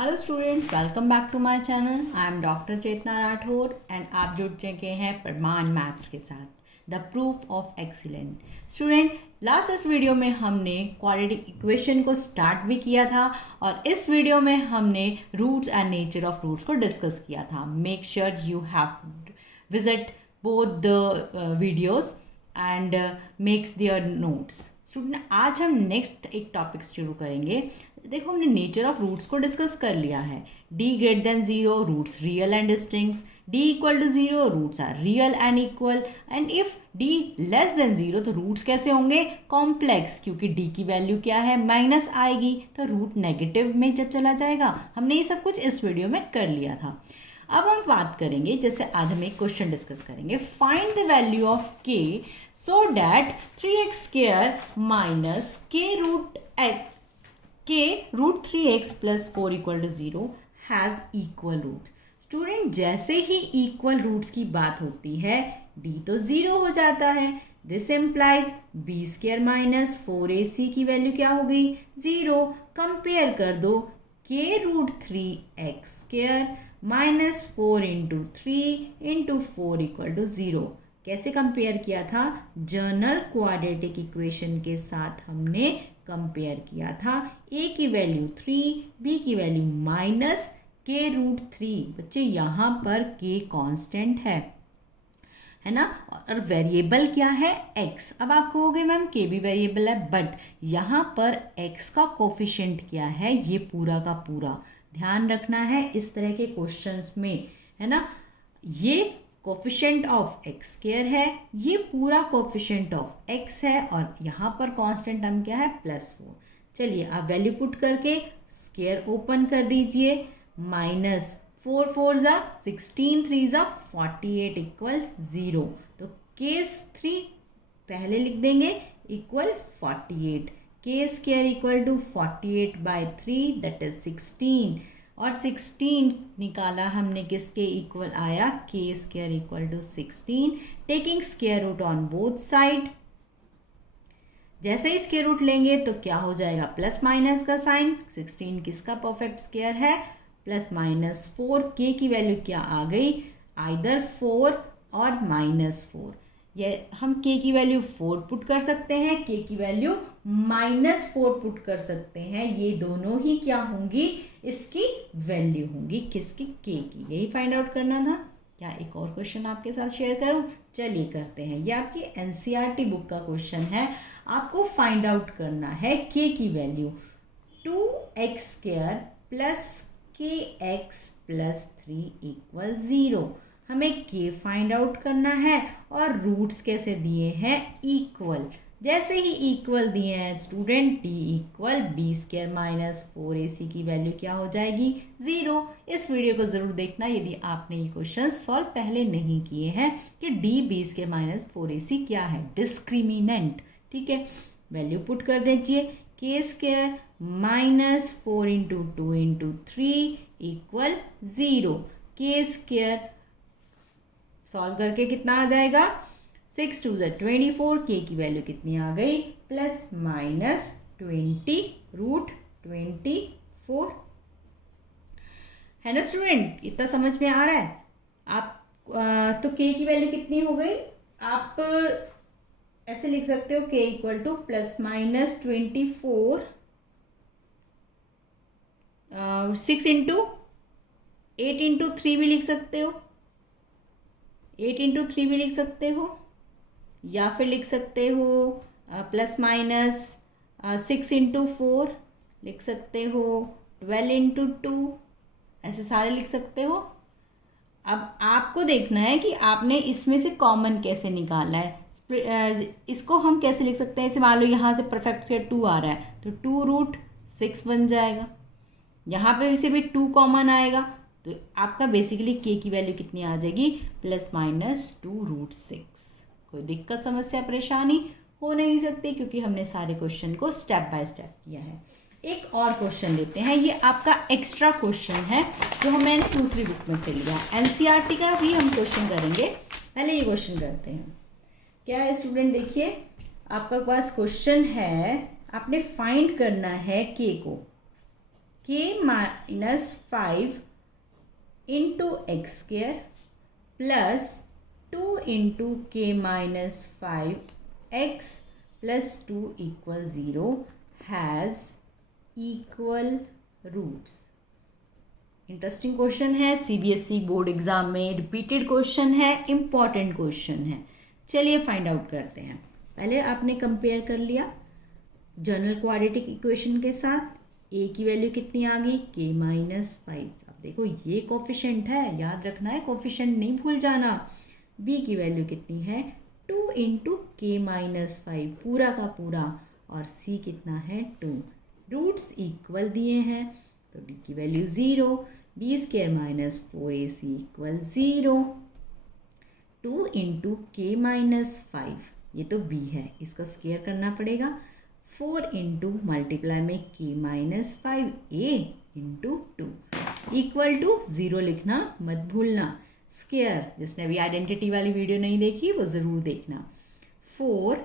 Hello student, welcome back to my channel. I am doctor Chetna Rathore and आप जुड़ चुके हैं प्रमाण मैथ्स के साथ, the proof of excellent. Student, last इस वीडियो में हमने क्वाड्रेटिक इक्वेशन को स्टार्ट भी किया था और इस वीडियो में हमने roots and nature of roots को डिस्कस किया था। Make sure you have visit both the videos and makes their notes. Student, आज हम नेक्स्ट एक टॉपिक शुरू करेंगे। देखो, हमने नेचर ऑफ रूट्स को डिस्कस कर लिया है। d greater than 0 roots real and distinct, d equal to 0 roots are real and equal, and if d less than 0 तो रूट्स कैसे होंगे? कॉम्प्लेक्स, क्योंकि d की वैल्यू क्या है? माइनस आएगी, तो रूट नेगेटिव में जब चला जाएगा। हमने ये सब कुछ इस वीडियो में कर लिया था। अब हम बात करेंगे, जैसे आज हम एक क्वेश्चन डिस्कस करेंगे, find the value of k so that 3x square minus k root 3x plus 4 equal to 0 has equal roots. Student, जैसे ही इक्वल रूट्स की बात होती है d तो 0 हो जाता है। This implies b square minus 4ac की वैल्यू क्या हो गई? 0। कंपेयर कर दो k root 3x square minus 4 into 3 into 4 equal to 0। कैसे कंपेयर किया था? जनरल क्वाड्रेटिक इक्वेशन के साथ हमने कंपेयर किया था। a की वैल्यू 3, b की वैल्यू माइनस k रूट 3। बच्चे, यहाँ पर k कांस्टेंट है ना, और वेरिएबल क्या है? x। अब आप कहोगे मैम k भी वेरिएबल है, बट यहाँ पर x का कोफिशिएंट क्या है? ये पूरा का पूरा ध्यान रखना है इस तरह के क्वेश्चंस में, है ना। ये कोफिशिएंट ऑफ एक्स स्क्वायर है, ये पूरा कोफिशिएंट ऑफ एक्स है, और यहाँ पर कांस्टेंट टर्म क्या है? +4। चलिए, आप वैल्यू पुट करके स्क्वायर ओपन कर दीजिए। माइनस 4 4 जा 16, 3 जा 48 इक्वल 0। तो केस 3 पहले लिख देंगे equal 48। k square equal to 48 by 3 that is 16, और 16 निकाला हमने किसके इक्वल आया? k square equal to 16। Taking square root on both side. जैसे ही स्क्वायर रूट लेंगे तो क्या हो जाएगा? प्लस माइनस का साइन। 16 किसका परफेक्ट स्क्वायर है? Plus minus 4। k की वैल्यू क्या आ गई? आइदर 4 और -4। ये हम k की वैल्यू 4 पुट कर सकते हैं, k की वैल्यू -4 पुट कर सकते हैं। ये दोनों ही क्या होंगी? इसकी वैल्यू होंगी किसकी? k की। यही फाइंड आउट करना था। क्या एक और क्वेश्चन आपके साथ शेयर करूं? चलिए करते हैं। ये आपकी एनसीईआरटी बुक का क्वेश्चन है। आपको फाइंड आउट करना है k की value 2x square plus kx plus 3 equal 0। हमें k फाइंड आउट करना है, और रूट्स कैसे दिए हैं? इक्वल। जैसे ही इक्वल दिए हैं student, d equal b square minus 4ac की वैल्यू क्या हो जाएगी? 0। इस वीडियो को ज़रूर देखना यदि आपने ये क्वेश्चन सॉल्व पहले नहीं किए हैं कि d b square minus 4ac क्या है? डिस्क्रिमिनेंट। ठीक है, वैल्यू पुट कर दीजिए। k square minus 4 into 2 into 3 equal 0। k square solve करके कितना आ जाएगा? 6 2 24। k की वैल्यू कितनी आ गई? Plus minus 20 root 24। है ना स्टूडेंट? इतना समझ में आ रहा है? आप तो k की वैल्यू कितनी हो गई? आप ऐसे लिख सकते हो k equal two plus minus 24 6 into 8 into 3 भी लिख सकते हो, 8 इंटू 3 भी लिख सकते हो, या फिर लिख सकते हो प्लस माइनस 6 इंटू 4 लिख सकते हो, 12 इंटू 2, ऐसे सारे लिख सकते हो। अब आपको देखना है कि आपने इसमें से कॉमन कैसे निकालना है। इसको हम कैसे लिख सकते हैं? जैसे मान लो यहाँ से परफेक्ट स्क्वायर 2 आ रहा है तो 2 रूट 6 बन जाएगा। यहाँ पे से भी 2 कॉमन आएगा तो आपका बेसिकली k की वैल्यू कितनी आ जाएगी? Plus minus 2 root 6। कोई दिक्कत, समस्या, परेशानी हो नहीं सकती, क्योंकि हमने सारे क्वेश्चन को स्टेप बाय स्टेप किया है। एक और क्वेश्चन लेते हैं। ये आपका एक्स्ट्रा क्वेश्चन है जो मैंने दूसरी बुक में से लिया। एनसीईआरटी का भी हम क्वेश्चन करेंगे, पहले ये क्वेश्चन करते हैं। क्या है स्टूडेंट? देखिए, आपका पास क्वेश्चन है, आपने फाइंड करना है k को। k minus 5 into x square plus 2 into k minus 5 x plus 2 equal 0 has equal roots. Interesting question है, सीबीएसई बोर्ड एग्जाम में रिपीटेड क्वेश्चन है, इम्पॉर्टेंट क्वेश्चन है। चलिए फाइंड आउट करते हैं। पहले आपने कंपेयर कर लिया जनरल क्वाड्रेटिक इक्वेशन के साथ। ए की वैल्यू कितनी आ गई, के माइनस 5। अब देखो ये कोफिशिएंट है, याद रखना है, कोफिशिएंट नहीं भूल जाना। बी की वैल्यू कितनी है, 2 इंटू के माइनस 5 पूरा का पूरा, और सी कितना है 2। रूट्स इक्वल दिए हैं तो डी की value 0, B square minus 4ac equal 0। 2 into k minus 5, ये तो b है, इसका स्क्वायर करना पड़ेगा। 4 इंटू मल्टीप्लाई में के minus 5a into 2 equal to 0 लिखना मत भूलना। स्क्वायर, जिसने अभी आइडेंटिटी वाली वीडियो नहीं देखी वो ज़रूर देखना। 4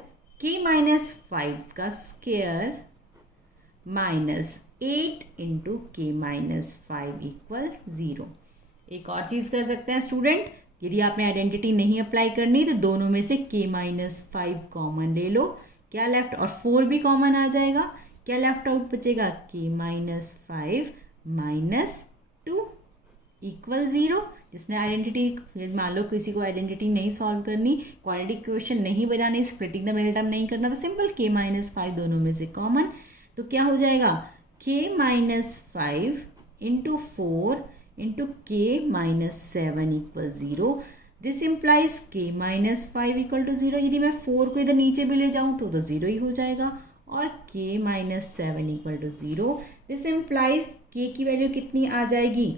के माइनस 5 का square minus 8 into k minus 5 equal 0। एक और चीज़ कर सकते हैं स्टूडेंट, यदि आपने आइडेंटिटी नहीं अप्लाई करनी तो दोनों में से के माइनस 5 कॉमन ले लो, क्या लेफ्ट, और 4 भी कॉमन आ जाएगा, क्या लेफ्ट आउट बचेगा, के माइनस 5 माइनस 2 इक्वल 0। जिसने आइडेंटिटी, मान लो किसी को आइडेंटिटी नहीं सॉल्व करनी, क्वाड्रेटिक इक्वेशन नहीं बनानी, स्प्लिटिंग द मिडिल टर्म नहीं करना, तो सिंपल के माइनस 5 दोनों में से कॉमन, तो क्या हो जाएगा, के minus 5 into 4 into k minus 7 equal 0। This implies के माइनस 5 इक्वल टू 0। यदि मैं 4 को इधर नीचे भी ले जाऊँ तो 0 ही हो जाएगा, और k minus 7 equal to 0। This implies k की वैल्यू कितनी आ जाएगी,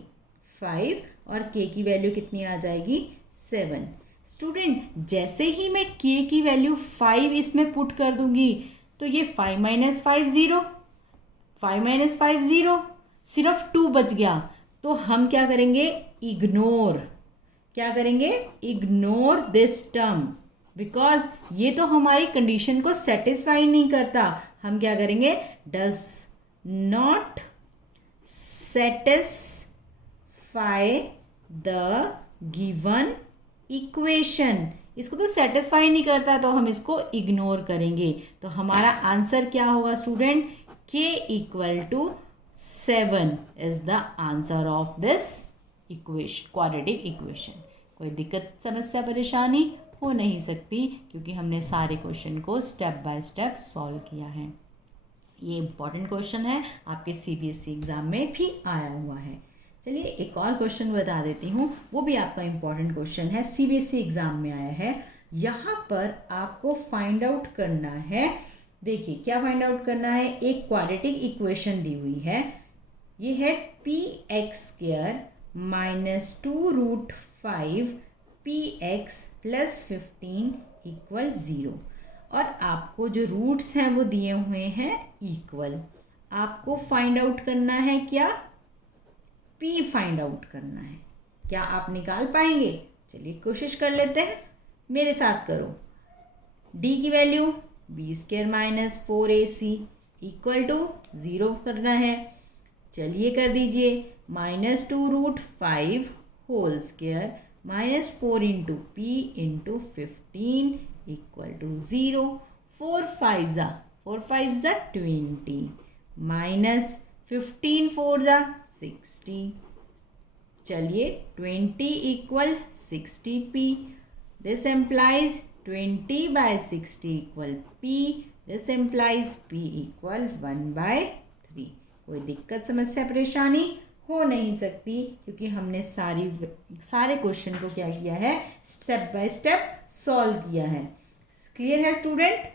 5, और के की वैल्यू कितनी आ जाएगी, 7। स्टूडेंट, जैसे ही मैं के की वैल्यू 5 इसमें पुट कर दूंगी तो ये 5 माइनस 5 0, 5 माइनस 5 0, सिर्फ 2 बच गया। तो हम क्या करेंगे, इग्नोर, क्या करेंगे, इग्नोर दिस टर्म, बिकॉज ये तो हमारी कंडीशन को सेटिस्फाई नहीं करता। हम क्या करेंगे, does not satisfy the given equation. इसको तो सेटिस्फाई नहीं करता तो हम इसको इग्नोर करेंगे। तो हमारा आंसर क्या होगा student, k equal to 7 is the answer of this equation, quadratic equation. कोई दिक्कत, समस्या, परेशानी हो नहीं सकती क्योंकि हमने सारे क्वेश्चन को स्टेप बाय स्टेप सॉल्व किया है। ये इंपॉर्टेंट क्वेश्चन है, आपके सीबीएसई एग्जाम में भी आया हुआ है। चलिए एक और क्वेश्चन बता देती हूँ, वो भी आपका इंपॉर्टेंट क्वेश्चन है, सीबीएसई एग्जाम में आया है। यहाँ पर आपको फाइंड आउट करना है, देखिए क्या फाइंड आउट करना है, एक क्वाड्रेटिक इक्वेशन दी हुई है, ये है P X square minus 2 root 5 P X plus 15 equal 0, और आपको जो रूट्स हैं वो दिए हुए हैं इक्वल। आपको फाइंड आउट करना है क्या, पी फाइंड आउट करना है। क्या आप निकाल पाएंगे, चलिए कोशिश कर लेते हैं, मेरे साथ करो। डी की value B square minus 4ac equal to 0 करना है, चलिए कर दीजिए। Minus 2 root 5 whole square minus 4 into P into 15 equal to 0। 4 5 ज़ा 20 माइनस 15 4 ज़ा 60, चलिए 20 equal 60p। This implies 20 by 60 equal p। This implies p equal 1/3। कोई दिक्कत, समस्या, परेशानी हो नहीं सकती क्योंकि हमने सारे क्वेश्चन को क्या किया है, स्टेप बाय स्टेप सॉल्व किया है। क्लियर है स्टूडेंट,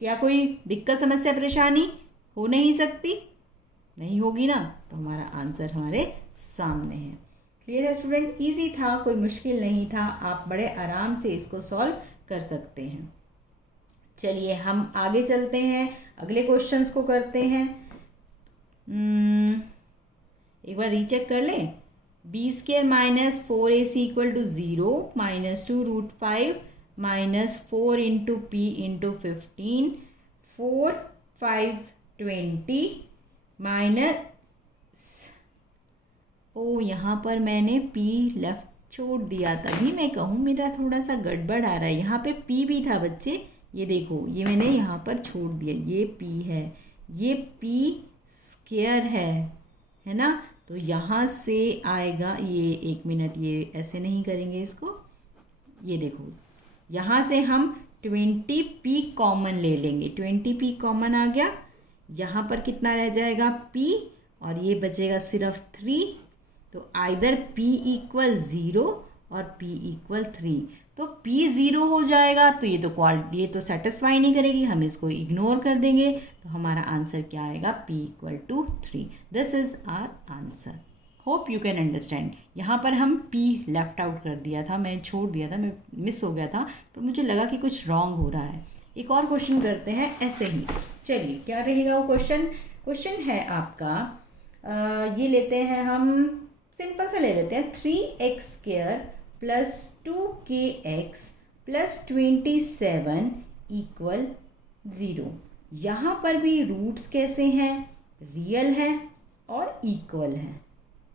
क्या कोई दिक्कत, समस्या, परेशानी हो नहीं सकती, नहीं होगी ना, तो हमारा आंसर हमारे सामने है। क्लियर है स्टूडेंट, इजी था, कोई मुश्किल नहीं था, आप बड़े आराम से इसको सॉल्व कर सकते हैं। चलिए हम आगे चलते हैं, अगले क्वेश्चंस को करते हैं। एक बार रीचेक कर लें। B square minus 4ac equal to 0 minus 2 root 5 minus 4 into P into 15 4 5 20 minus ओ यहाँ पर मैंने p लेफ्ट छोड़ दिया, तभी मैं कहूँ मेरा थोड़ा सा गड़बड़ आ रहा है। यहाँ पे p भी था बच्चे, ये देखो ये मैंने यहाँ पर छोड़ दिया, ये p है, ये p स्क्वायर है ना। तो यहाँ से आएगा ये, एक मिनट, ये ऐसे नहीं करेंगे इसको, ये देखो यहाँ से हम 20p कॉमन ले लेंगे, 20p कॉमन आ गया, यहाँ पर कितना रह जाएगा p, और ये बचेगा सिर्फ 3। तो आइदर p इक्वल 0 और p इक्वल 3। तो p 0 हो जाएगा तो ये तो सेटिस्फाई नहीं करेगी, हम इसको इग्नोर कर देंगे। तो हमारा आंसर क्या आएगा, p equal to 3। This is our answer. Hope you can understand. यहाँ पर हम p लेफ्ट आउट कर दिया था, मैं छोड़ दिया था, मैं मिस हो गया था, तो मुझे लगा कि कुछ रॉन्ग हो रहा है। एक और क्वेश्चन करते हैं ऐसे ही। चलिए क्या रहेगा वो क्वेश्चन है आपका, ये लेते हैं हम, सिंपल सा ले लेते हैं, 3x² plus 2kx plus 27 equal 0। यहाँ पर भी रूट्स कैसे हैं, रियल है और इक्वल है,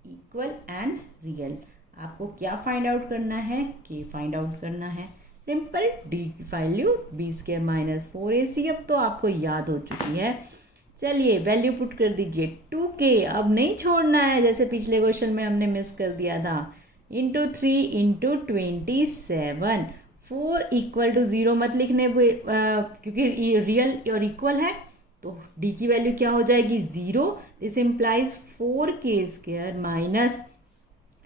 इक्वल एंड रियल। आपको क्या फाइंड आउट करना है, k फाइंड आउट करना है। सिंपल, d की वैल्यू b² माइनस 4ac अब तो आपको याद हो चुकी है। चलिए वैल्यू पुट कर दीजिए, 2k अब नहीं छोड़ना है जैसे पिछले क्वेश्चन में हमने मिस कर दिया था, इंटू 3 इंटू 27। 4 इक्वल टू 0 मत लिखने क्योंकि रियल और इक्वल है, तो d की वैल्यू क्या हो जाएगी, 0। This implies 4k² minus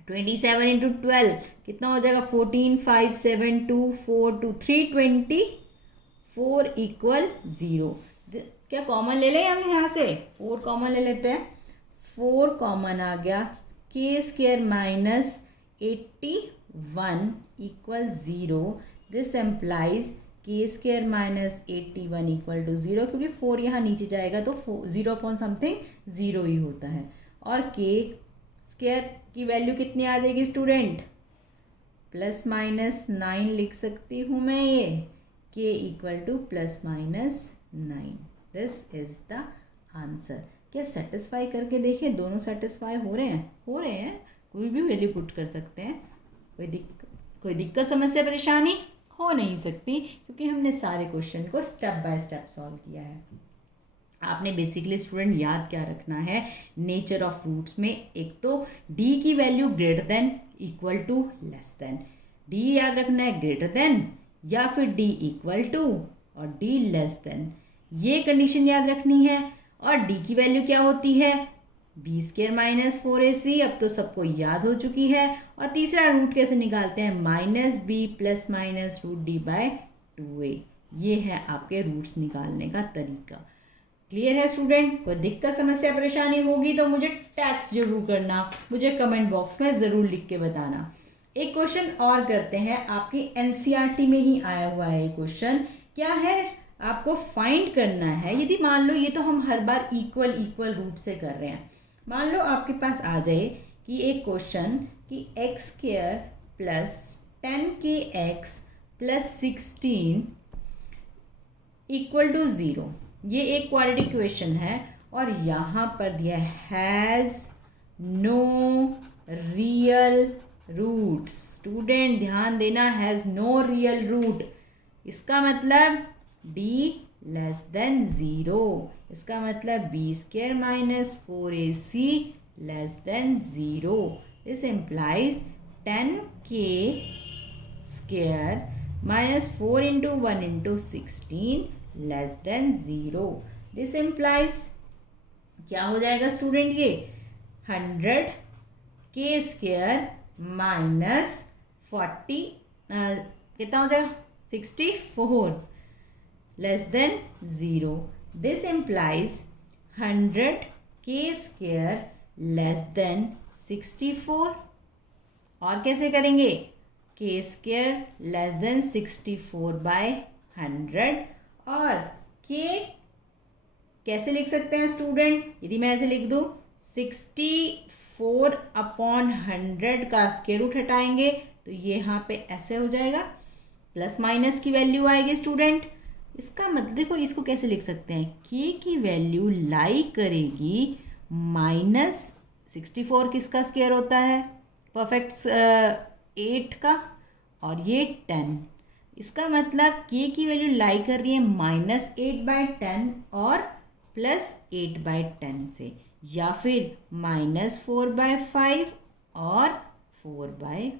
27 into 12 कितना हो जाएगा, 14, 5, 7, 2, 4, 2, 324 इक्वल 0। क्या कॉमन ले लें हम यहाँ से, 4 कॉमन ले लेते हैं, 4 कॉमन आ गया, k² minus 81 equal 0। This implies k² minus 81 equal to 0, क्योंकि 4 यहाँ नीचे जाएगा तो 0 अपॉन समथिंग 0 ही होता है। और k² की वैल्यू कितनी आ जाएगी स्टूडेंट, प्लस माइनस 9 लिख सकती हूँ मैं, ये k equal two plus minus 9। This is the answer. क्या सेटिस्फाई करके देखिए, दोनों सेटिस्फाई हो रहे हैं, कोई भी वैल्यू पुट कर सकते हैं, कोई दिक्कत समस्या परेशानी हो नहीं सकती, क्योंकि हमने सारे क्वेश्चन को स्टेप बाय स्टेप सॉल्व किया है। आपने बेसिकली स्टूडेंट याद क्या रखना है, नेचर ऑफ रूट्स में एक तो d की वैल्यू greater than equal to less than, d याद रखना है ग्रेटर देन या फिर d इक्वल टू और d लेस देन, ये कंडीशन याद रखनी है। और d की वैल्यू क्या होती है, b² माइनस 4ac, अब तो सबको याद हो चुकी है। और तीसरा रूट कैसे निकालते हैं, minus b plus minus root d by 2a। ये है आपके रूट्स निकालने का तरीका। क्लियर है स्टूडेंट? कोई दिक्कत समस्या परेशानी होगी तो मुझे टैक्स जरूर करना, मुझे कमेंट बॉक्स में ज़रूर लिख के बताना। एक क्वेश्चन और करते हैं, आपकी एनसीईआरटी में ही आया हुआ है ये क्वेश्चन। क्या है, आपको फाइंड करना है, यदि मान लो ये तो हम हर बार इक्वल रूट से कर रहे हैं, मान लो आपके पास आ जाए कि एक क्वेश्चन कि x² plus 10kx plus 16 equal to 0, ये एक क्वाड्रेटिक इक्वेशन है। और यहाँ पर दिया has no real roots. Student ध्यान देना, हैज़ नो रियल रूट, इसका मतलब d लेस देन 0, इसका मतलब b² minus 4ac less than 0। This implies 10k² minus 4 into 1 into 16 less than 0। This implies क्या हो जाएगा स्टूडेंट, ये 100k² माइनस 40 कितना हो जाएगा, 64 less than 0। This implies 100k² less than 64। और कैसे करेंगे, k² लेस देन 64 बाय 100। और k कैसे लिख सकते हैं स्टूडेंट, यदि मैं ऐसे लिख दूँ 64 अपॉन 100 का स्क्वायर रूट हटाएंगे तो ये यहाँ पे ऐसे हो जाएगा, प्लस माइनस की वैल्यू आएगी स्टूडेंट। इसका मतलब देखो, इसको कैसे लिख सकते हैं, k की वैल्यू लाई करेगी 64 किसका स्क्वायर होता है? परफेक्ट 8 का, और ये 10। इसका मतलब k की वैल्यू लाई कर रही है -8/10 और +8/10 से, या फिर -4/5 और 4/5।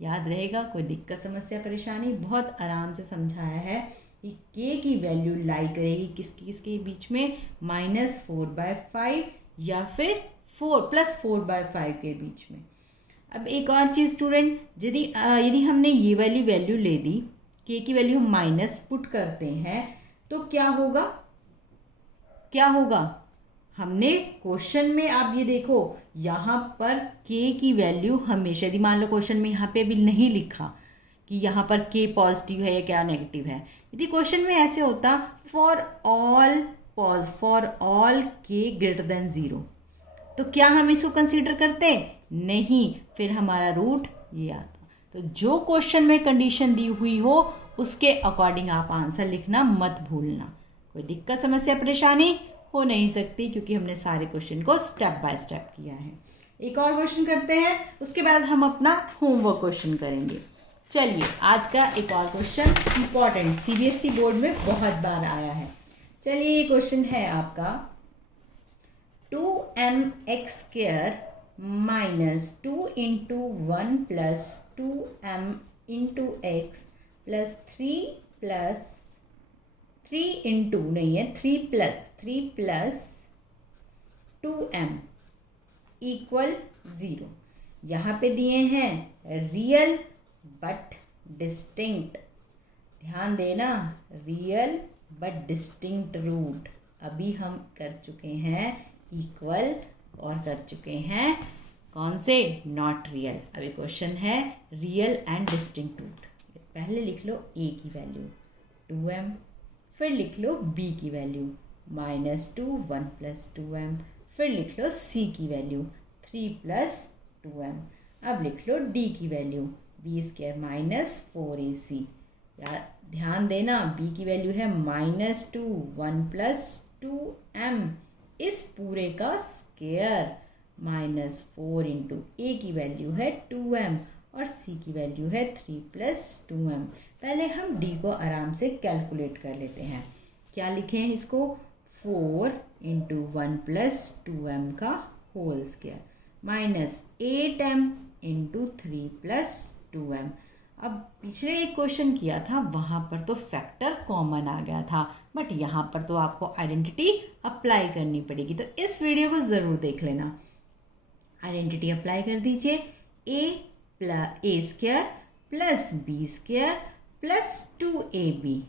याद रहेगा, कोई दिक्कत समस्या परेशानी? बहुत आराम से समझाया है कि k की वैल्यू लाई करेगी किसके बीच में? -4/5 या फिर 4+4/5 के बीच में। अब एक और चीज़ स्टूडेंट, यदि हमने ये वाली वैल्यू ले दी, k की वैल्यू हम माइनस पुट करते हैं, तो क्या होगा? हमने क्वेश्चन में, आप ये देखो, यहाँ पर k की वैल्यू हमेशा, यदि मान लो क्वेश्चन में यहाँ पे अभी नहीं लिखा कि यहाँ पर k पॉजिटिव है या क्या नेगेटिव है, यदि क्वेश्चन में ऐसे होता for all k greater than 0, तो क्या हम इसको कंसीडर करते? नहीं, फिर हमारा रूट ये आता। तो जो क्वेश्चन में कंडीशन दी हुई हो उसके अकॉर्डिंग आप आंसर लिखना मत भूलना। कोई दिक्कत समस्या परेशानी हो नहीं सकती, क्योंकि हमने सारे क्वेश्चन को स्टेप बाय स्टेप किया है। एक और क्वेश्चन करते हैं, उसके बाद हम अपना होमवर्क क्वेश्चन करेंगे। चलिए, आज का एक और क्वेश्चन इम्पॉर्टेंट, CBSE बोर्ड में बहुत बार आया है। चलिए, ये क्वेश्चन है आपका 2mx² -2 × 1 + 2m × x + 3 + 2m = 0। यहाँ पे दिए हैं रियल बट डिस्टिंक्ट, ध्यान देना, रियल बट डिस्टिंक्ट रूट। अभी हम कर चुके हैं इक्वल और कर चुके हैं कौन से? Not real. अभी क्वेश्चन है रियल एंड डिस्टिंक्ट रूट। पहले लिख लो a की वैल्यू 2m, फिर लिख लो b की वैल्यू -2 1 + 2m, फिर लिख लो c की वैल्यू 3 + 2m। अब लिख लो d की वैल्यू b² -4ac। ध्यान देना, b की वैल्यू है -2 1 + 2m, इस पूरे का स्क्वायर, -4 × a की वैल्यू है 2m और c की वैल्यू है 3 + 2m। पहले हम d को आराम से कैलकुलेट कर लेते हैं। क्या लिखें इसको? 4 × 1 + 2m का होल स्क्वायर -8m × 3 + 2m। अब पिछले एक क्वेश्चन किया था, वहाँ पर तो फैक्टर कॉमन आ गया था, बट यहाँ पर तो आपको आइडेंटिटी अप्लाई करनी पड़ेगी, तो इस वीडियो को ज़रूर देख लेना। आइडेंटिटी अप्लाई कर दीजिए, a² + b² + 2ab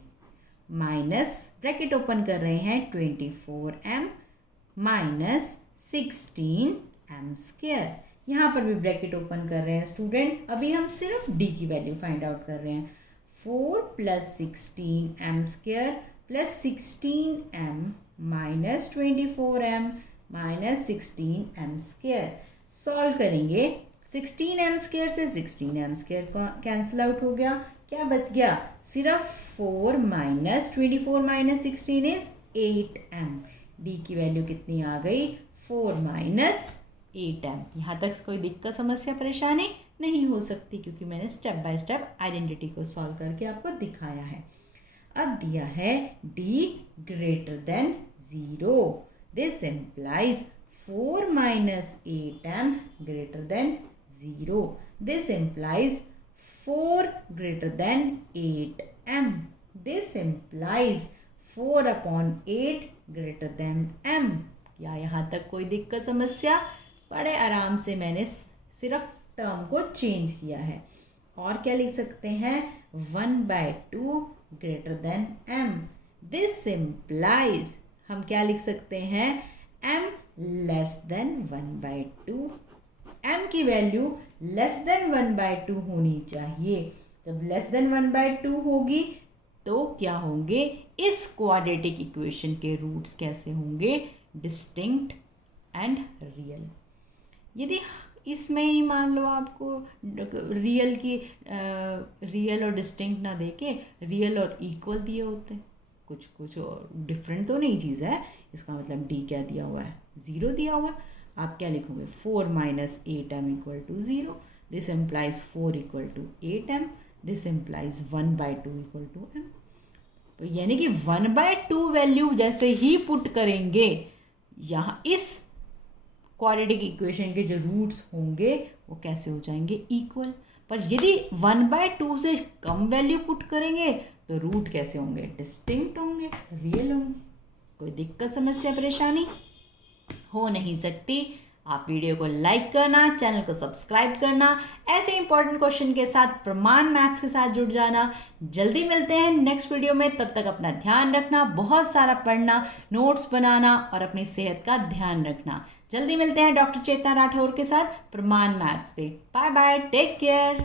minus, bracket open कर रहे हैं, 24m -16m²। यहाँ पर भी ब्रैकेट ओपन कर रहे हैं स्टूडेंट। अभी हम सिर्फ d की वैल्यू फाइंड आउट कर रहे हैं। 4 + 16m² + 16m -24m -16m²। Solve करेंगे, 16m² से 16m² कैंसिल आउट हो गया। क्या बच गया? सिर्फ 4 - 24 - 16 इज 8m। d की वैल्यू कितनी आ गई? 4 - 8m। यहाँ तक कोई दिक्कत समस्या परेशानी नहीं हो सकती, क्योंकि मैंने स्टेप बाय स्टेप आइडेंटिटी को सॉल्व करके आपको दिखाया है। अब दिया है d > 0। This implies 4 - 8m > 0। This implies 4 > 8m। This implies 4/8 > m। या यहाँ तक कोई दिक्कत समस्या? बड़े आराम से मैंने सिर्फ टर्म को चेंज किया है। और क्या लिख सकते हैं? 1/2 > m। दिस इम्प्लाइज, हम क्या लिख सकते हैं? m < 1/2। m की वैल्यू < 1/2 होनी चाहिए। जब < 1/2 होगी तो क्या होंगे? इस क्वाड्रेटिक इक्वेशन के रूट्स कैसे होंगे? Distinct and real. यदि इसमें ही मान लो आपको रियल और डिस्टिंक्ट ना देके रियल और इक्वल दिए होते, कुछ डिफरेंट तो नहीं चीज़ है, इसका मतलब d क्या दिया हुआ है? 0 दिया हुआ है। आप क्या लिखोगे 4 minus 8m equal to 0. This implies 4 equal to 8m. This implies 1/2 equal to m. तो यानी कि 1/2 वैल्यू जैसे ही पुट करेंगे यहाँ इस क्वाड्रेटिक इक्वेशन के जो रूट्स होंगे वो कैसे हो जाएंगे इक्वल. पर यदि 1/2 से कम वैल्यू पुट करेंगे तो रूट कैसे होंगे डिस्टिंक्ट होंगे, रियल होंगे. कोई दिक्कत समस्या परेशानी हो नहीं सकती. आप वीडियो को लाइक करना, चैनल को सब्सक्राइब करना, ऐसे इंपॉर्टेंट क्वेश्चन के साथ प्रमाण मैथ्स के साथ जुड़ जाना. जल्दी मिलते हैं नेक्स्ट वीडियो में. तब तक अपना ध्यान रखना, बहुत सारा पढ़ना, नोट्स बनाना और अपनी सेहत का ध्यान रखना. जल्दी मिलते हैं डॉक्टर चेतना राठौर के साथ प्रमाण मैथ्स पे. Bye bye, take care.